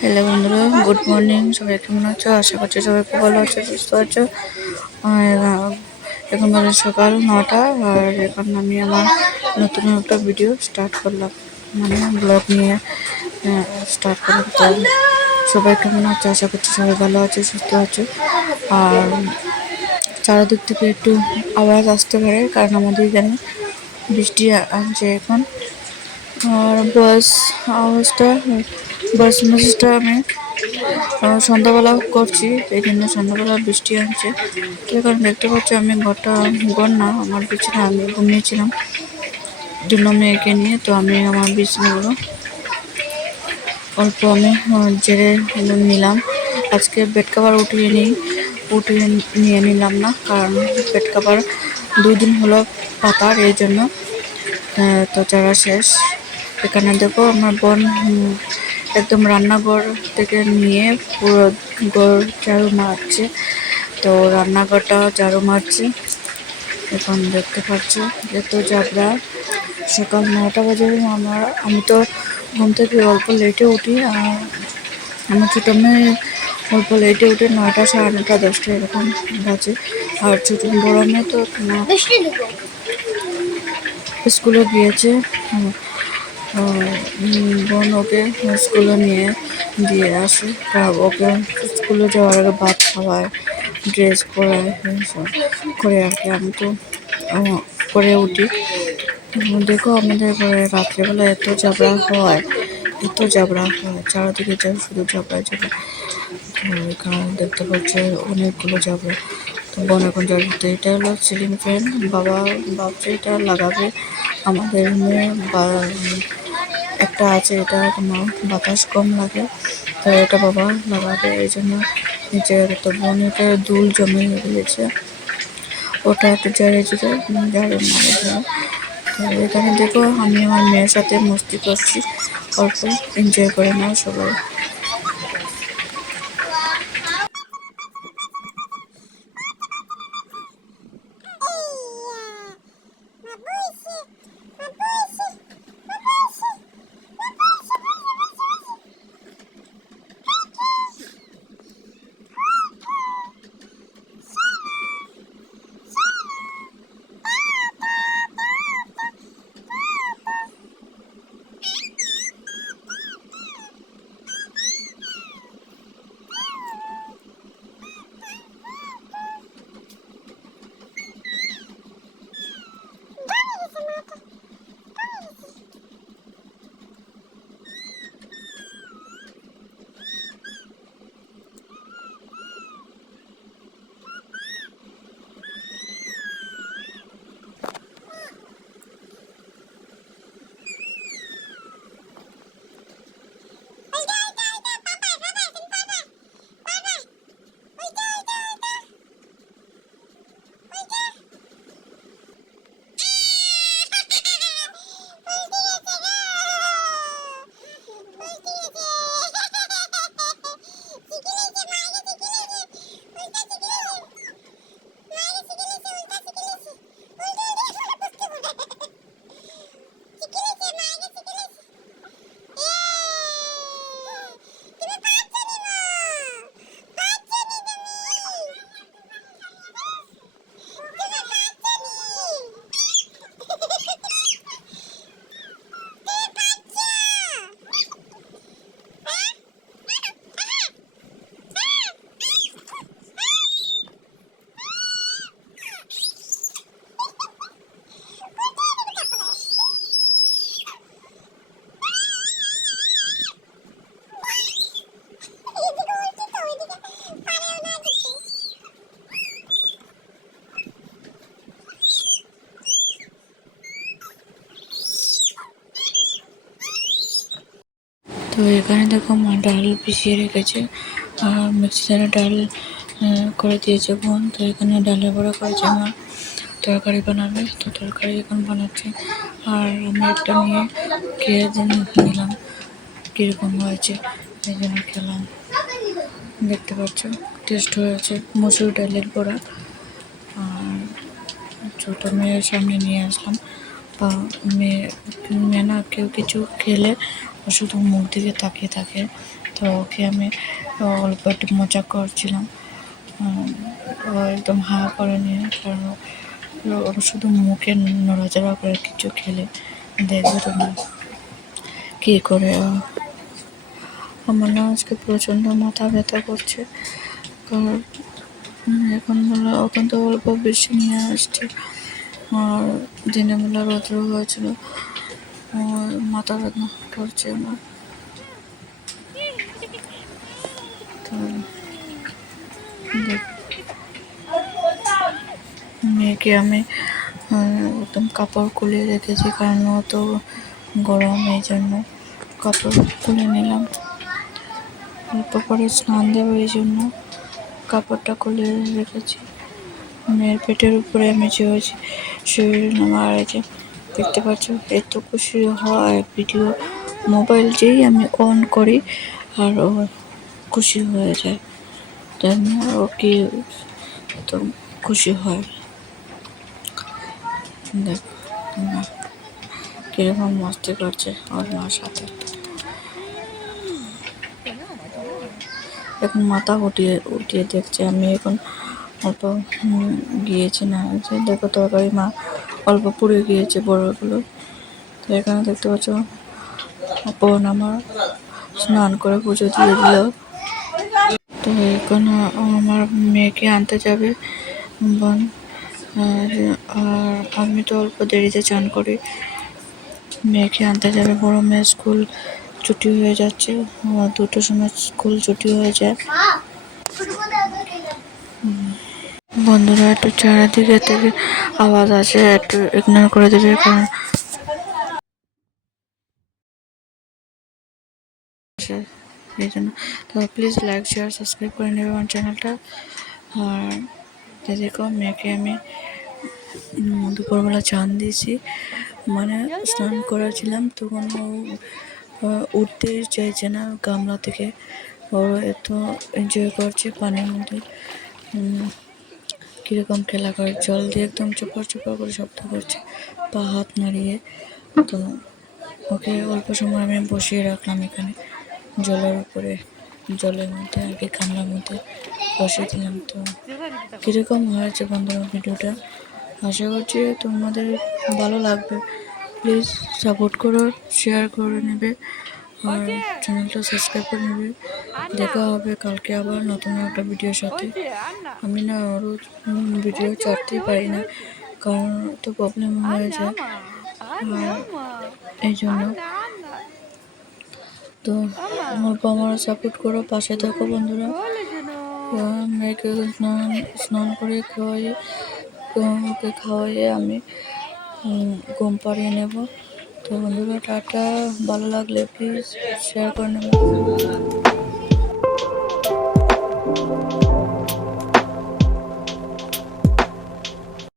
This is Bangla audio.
হ্যালো বন্ধুরা, গুড মর্নিং। সবাই কেমন আছো? আশা করছি সবাই খুব ভালো আছো, সুস্থ আছো। এখন বাজে সকাল নটা, আর এখন আমি আমার নতুন একটা ভিডিও স্টার্ট করলাম মানে ব্লগ নিয়ে স্টার্ট করলাম। তো সবাই কেমন আছো? আশা করছি সবাই ভালো আছে, সুস্থ আছো। আর, চারিদিক থেকে একটু আওয়াজ আসতে পারে, কারণ আমাদের এখানে বৃষ্টি আনছে এখন। আর বাস আওয়াজটা বাস মেসেজটা আমি সন্ধ্যাবেলা করছি, এই জন্য সন্ধ্যাবেলা বৃষ্টি আনছে। তো এখন দেখতে পাচ্ছি আমি ঘরটা ঘর না, আমার বিছানা, আমি ঘুমিয়েছিলাম। জন্য মেয়েকে নিয়ে, তো আমি আমার বিছানাগুলো অল্প আমি জেরে নিলাম। আজকে বেড কাভার উঠিয়ে নিই উঠিয়ে নিয়ে নিলাম না, কারণ বেড কাভার দুই দিন হলো পাতার, এই জন্য তো যারা শেষ। এখানে দেখো আমার বোন একদম রান্নাঘর থেকে নিয়ে পুরো ঘর ঝাড়ু মারছে। তো রান্নাঘরটা ঝাড়ু মারছে। এখন দেখতে পাচ্ছি এত জাবরা সকাল নটা বাজে আমার আমি তো ঘুম থেকে অল্প লেটে উঠি আর আমার ছোটো মেয়ে অল্প লেটে উঠে নয়টা সাড়ে নটা দশটা এরকম বাজে। আর ছোটো বড় মেয়ে তো স্কুলে গিয়েছে। বোন ওকে স্কুলে নিয়ে দিয়ে আসে। ওকে স্কুলে যাওয়ার আগে ভাত খাওয়ায়, ড্রেস পরায় করে আর কি আমি তো করে উঠি। দেখো আমাদের রাত্রেবেলা এত জাবড়া হয়, এত জাবড়া হয়, চারিদিকে যা শুধু জাবড়া তো এখানে দেখতে পাচ্ছি অনেকগুলো জাবড়া তো বোন এখন যাবে তো এটা হলো সিলিং ফ্যান বাবা ভাবছে এটা লাগাবে। আমাদের বা একটা আছে, এটা তোমার বাতাস কম লাগে। তো এটা বাবা লাগাবে, এই জন্য নিচে তো বোন এটা দুল জমে গিয়েছে। ওটা একটু জারে জুড়ে জারে মারে তো এখানে দেখো, আমি আমার মেয়ের সাথে মস্তি করছি। অল্প এনজয় করে নাও সবাই। তো এখানে দেখো মা ডাল পিষিয়ে রেখেছে আর মিক্সিতে ডাল করে দিয়েছে বোন। তো এখানে ডালের বড়া করেছে মা। তরকারি বানাবে, তো তরকারি এখন বানাচ্ছে। আর আমি একটা নিয়ে খেয়ে নিলাম কীরকম হয়েছে। এই জন্য খেলাম। দেখতে পাচ্ছ, টেস্ট হয়েছে মসুর ডালের বড়া। আর ছোটো মেয়ের সামনে নিয়ে আসলাম। বা মেয়ে মেয়ে না, কেউ কিছু খেলে শুধু মুখ দিকে তাকিয়ে থাকে। তো ওকে আমি অল্প একটু মজা করছিলাম। ও একদম হা করে নিয়ে, কারণ শুধু মুখে নড়াচড়া করে কিছু খেলে। দেখবে তোমরা কী করে আমার না আজকে প্রচণ্ড মাথা ব্যথা করছে। কারণ এখন হলো এখন তো অল্প বেশি নিয়ে আসছে। আর দিনের বেলা রৌদ্র হয়েছিল। মাথা ব্যথা করছে আমার তো মেয়েকে আমি একদম কাপড় খুলে রেখেছি কারণ ও তো গরম, এই জন্য কাপড় খুলে নিলাম। অল্প করে স্নান দেবো এই জন্য কাপড়টা খুলে রেখেছি। মেয়ের পেটের উপরে আমি চেয়েছি আমার এই যে দেখতে পাচ্ছ এত খুশি হয় ভিডিও মোবাইল যেই আমি অন করি আর ও খুশি হয়ে যায়। তাই না ও কি তো খুশি হয়। দেখ কীরকম মস্তি করছে ওর মার সাথে। এখন মাথা উঠিয়ে উঠিয়ে দেখছে আমি এখন উম, গিয়েছি না। যে দেখো তরকারি মা অল্প পুড়ে গিয়েছে বড়গুলো। তো এখানে দেখতে পাচ্ছ বোন আমার স্নান করে পুজো দিয়ে দিল। তো এখন আমার মেয়েকে আনতে যাবে, বোন। আর আমি তো অল্প দেরিতে চান করি। মেয়েকে আনতে যাবে, বড় মেয়ে স্কুল ছুটি হয়ে যাচ্ছে। দুটোর সময় স্কুল ছুটি হয়ে যায়। বন্ধুরা, একটু চারিদিকে থেকে আওয়াজ আছে একটু ইগনোর করে দেবে, কারণ এই জন্য। তো প্লিজ লাইক শেয়ার সাবস্ক্রাইব করে নেবে আমার চ্যানেলটা আর দেখো, মেয়েকে আমি দুপুরবেলা চান দিয়েছি। মানে স্নান করেছিলাম, তখন ও উঠতে চাইছে না গামলা থেকে। ও এত এনজয় করছে পানির মধ্যে। কীরকম খেলা করে জল দিয়ে একদম চোপড় চোপড় করে শব্দ করছে, পা হাত নাড়িয়ে। তো ওকে অল্প সময় আমি বসিয়ে রাখলাম এখানে, জলের উপরে, জলের মধ্যে আর কি গামলার মধ্যে বসিয়ে দিলাম। তো কীরকম হয়েছে বন্ধুরা ভিডিওটা? আশা করছি তোমাদের ভালো লাগবে। প্লিজ সাপোর্ট করো শেয়ার করে নেবে। আর চ্যানেলটা সাবস্ক্রাইব করে নেবে। দেখা হবে কালকে আবার নতুন একটা ভিডিওর সাথে। আমি না আরও ভিডিও ছাড়তেই পারি না। কারণ তো প্রবলেম হয়ে যায়। এই জন্য তো আমার সাপোর্ট করো পাশে থাকো বন্ধুরা। মেয়েকে স্নান স্নান করে খাওয়াই ওকে খাওয়াইয়ে আমি ঘুম পাড়িয়ে নেব। তো বন্ধুরা টাটা। ভালো লাগলে প্লিজ শেয়ার করে নেবে